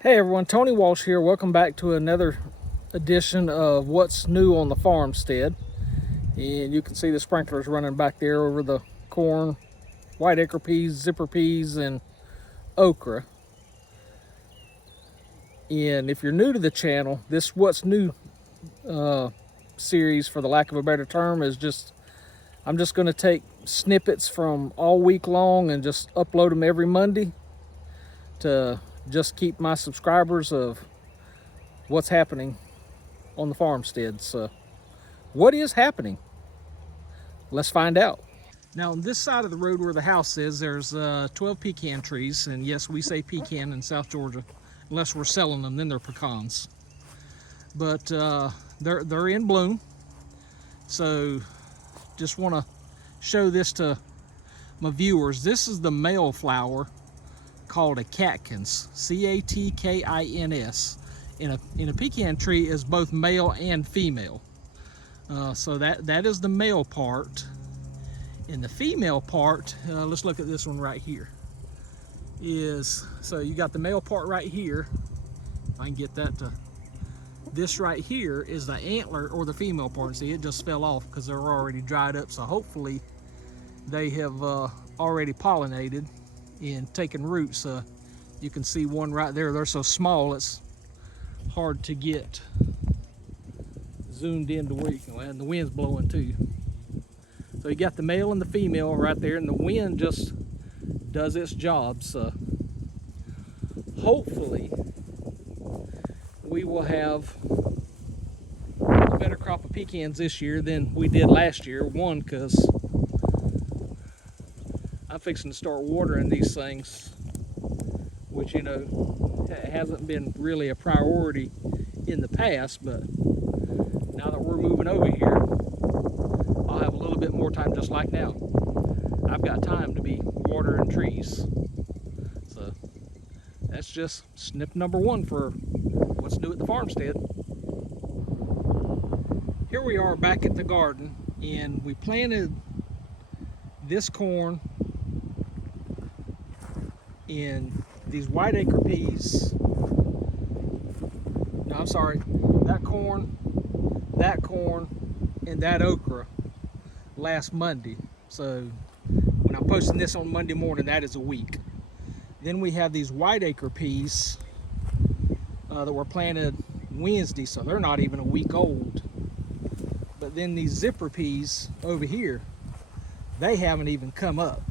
Hey everyone, Tony Walsh here. Welcome back to another edition of What's New on the Farmstead. And you can see the sprinklers running back there over the corn, white acre peas, zipper peas, and okra. And if you're new to the channel, this What's New series, for the lack of a better term, I'm just going to take snippets from all week long and just upload them every Monday to just keep my subscribers of what's happening on the farmstead. So what is happening? Let's find out. Now on this side of the road where the house is, there's 12 pecan trees, and yes, we say pecan in South Georgia. Unless we're selling them, then they're pecans. But they're in bloom. So just want to show this to my viewers. This is the male flower called a catkins, C-A-T-K-I-N-S. In a pecan tree is both male and female. So that is the male part. In the female part, let's look at this one right here. So you got the male part right here. If I can get that to, this right here is the antler, or the female part. See, it just fell off because they're already dried up. So hopefully they have already pollinated and taken roots. You can see one right there. They're so small it's hard to get zoomed into where you can, and the wind's blowing too. So you got the male and the female right there, and the wind just does its job. So hopefully we will have a better crop of pecans this year than we did last year. One, because I'm fixing to start watering these things, which, you know, hasn't been really a priority in the past, but now that we're moving over here, I'll have a little bit more time. Just like now, I've got time to be watering trees. So that's just snip number one for what's new at the farmstead. Here we are back at the garden, and we planted this corn in these white acre peas. No, I'm sorry, that corn, and that okra last Monday. So when I'm posting this on Monday morning, that is a week. Then we have these white acre peas that were planted Wednesday, so they're not even a week old. But then these zipper peas over here, they haven't even come up.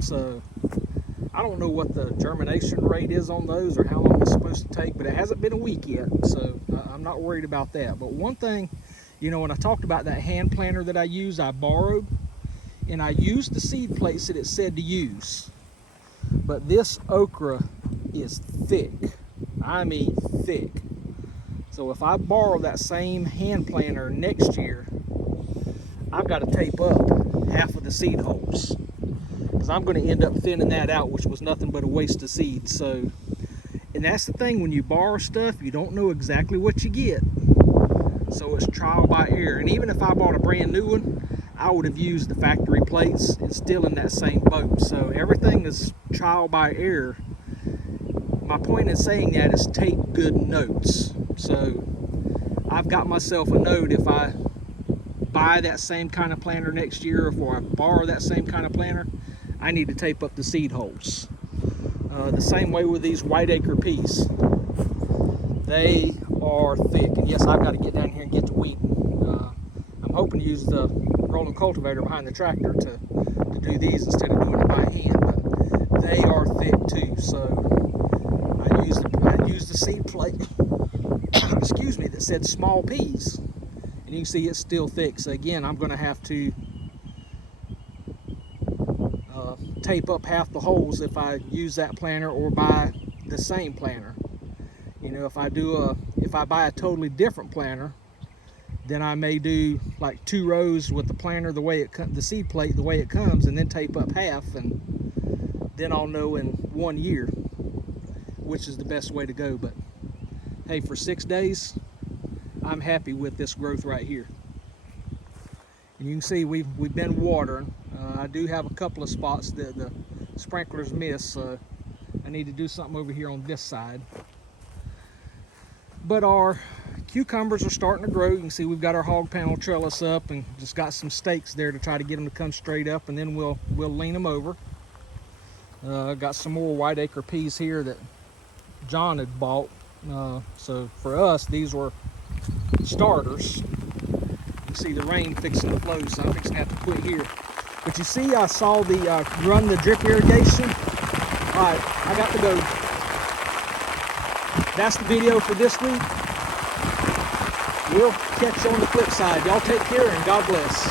So I don't know what the germination rate is on those or how long it's supposed to take, but it hasn't been a week yet, so I'm not worried about that. But one thing, you know, when I talked about that hand planter that I used, I borrowed, and I used the seed plates that it said to use. But this okra is thick. I mean thick. So if I borrow that same hand planter next year, I've got to tape up half of the seed holes, because I'm going to end up thinning that out, which was nothing but a waste of seed. So, and that's the thing, when you borrow stuff, you don't know exactly what you get. So it's trial by error. And even if I bought a brand new one, I would have used the factory plates. It's still in that same boat. So everything is trial by error. My point in saying that is take good notes. So I've got myself a note: if I buy that same kind of planter next year, or I borrow that same kind of planter, I need to tape up the seed holes. The same way with these white acre peas. They are thick, and yes, I've got to get down here and get the wheat. I'm hoping to use the rolling cultivator behind the tractor to do these instead of doing it by hand, but they are thick too. So I used the seed plate excuse me, that said small peas, and you can see it's still thick. So again, I'm going to have to tape up half the holes if I use that planter or buy the same planter. You know, if I buy a totally different planter, then I may do like 2 rows with the planter the way the seed plate the way it comes, and then tape up half, and then I'll know in 1 year which is the best way to go. But hey, for 6 days, I'm happy with this growth right here. And you can see we've been watering. I do have a couple of spots that the sprinklers miss, so I need to do something over here on this side. But our cucumbers are starting to grow. You can see we've got our hog panel trellis up and just got some stakes there to try to get them to come straight up, and then we'll lean them over. Got some more white acre peas here that John had bought. So for us, these were starters. You see the rain fixing to flow, so I'm fixing to have to quit here. But you see, I saw the run the drip irrigation. All right, I got to go. That's the video for this week. We'll catch you on the flip side. Y'all take care and God bless.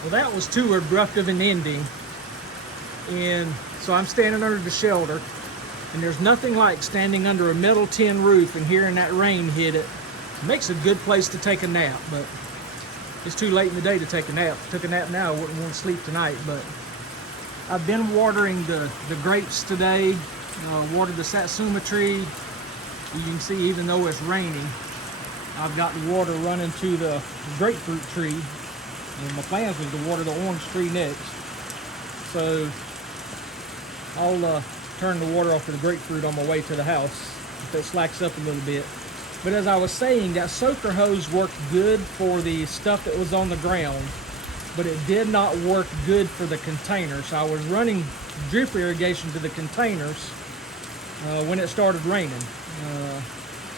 Well, that was too abrupt of an ending. And so I'm standing under the shelter, and there's nothing like standing under a metal tin roof and hearing that rain hit it. It makes a good place to take a nap, but it's too late in the day to take a nap. If I took a nap now, I wouldn't want to sleep tonight. But I've been watering the grapes today, watered the satsuma tree. You can see, even though it's raining, I've got the water running to the grapefruit tree. And my plans was to water the orange tree next. So I'll turn the water off to the grapefruit on my way to the house if it slacks up a little bit. But as I was saying, that soaker hose worked good for the stuff that was on the ground, but it did not work good for the containers. So I was running drip irrigation to the containers when it started raining.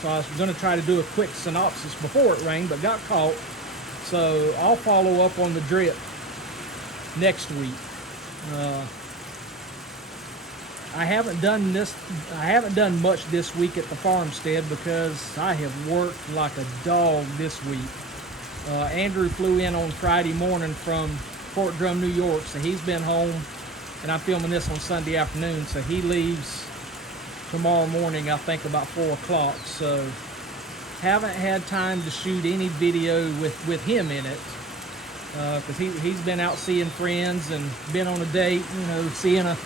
So I was going to try to do a quick synopsis before it rained, but got caught. So I'll follow up on the drip next week. I haven't done much this week at the farmstead because I have worked like a dog this week. Andrew flew in on Friday morning from Fort Drum, New York, so he's been home, and I'm filming this on Sunday afternoon, so he leaves tomorrow morning, I think about 4 o'clock. So haven't had time to shoot any video with him in it, because he's been out seeing friends and been on a date, seeing a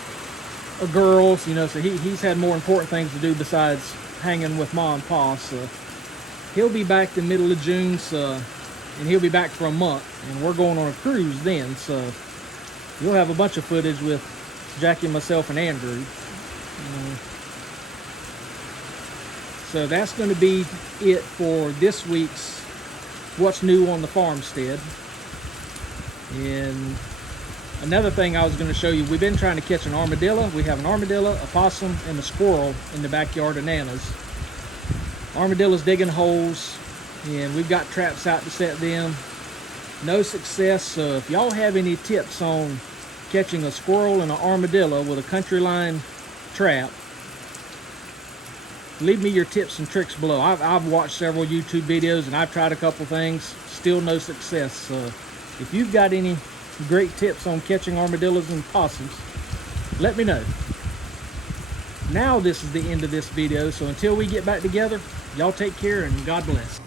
girl, so he's had more important things to do besides hanging with Mom and Pa. So he'll be back the middle of June, and he'll be back for a month, and we're going on a cruise then, so you'll have a bunch of footage with Jackie, myself, and Andrew. So that's going to be it for this week's What's New on the Farmstead. And another thing I was going to show you, we've been trying to catch an armadillo. We have an armadillo, a possum, and a squirrel in the backyard of Nana's. Armadillo's digging holes, and we've got traps out to set them. No success, so if y'all have any tips on catching a squirrel and an armadillo with a country line trap, leave me your tips and tricks below. I've watched several YouTube videos, and I've tried a couple things, still no success. So if you've got any great tips on catching armadillos and possums, let me know. Now this is the end of this video, so until we get back together, y'all take care and God bless.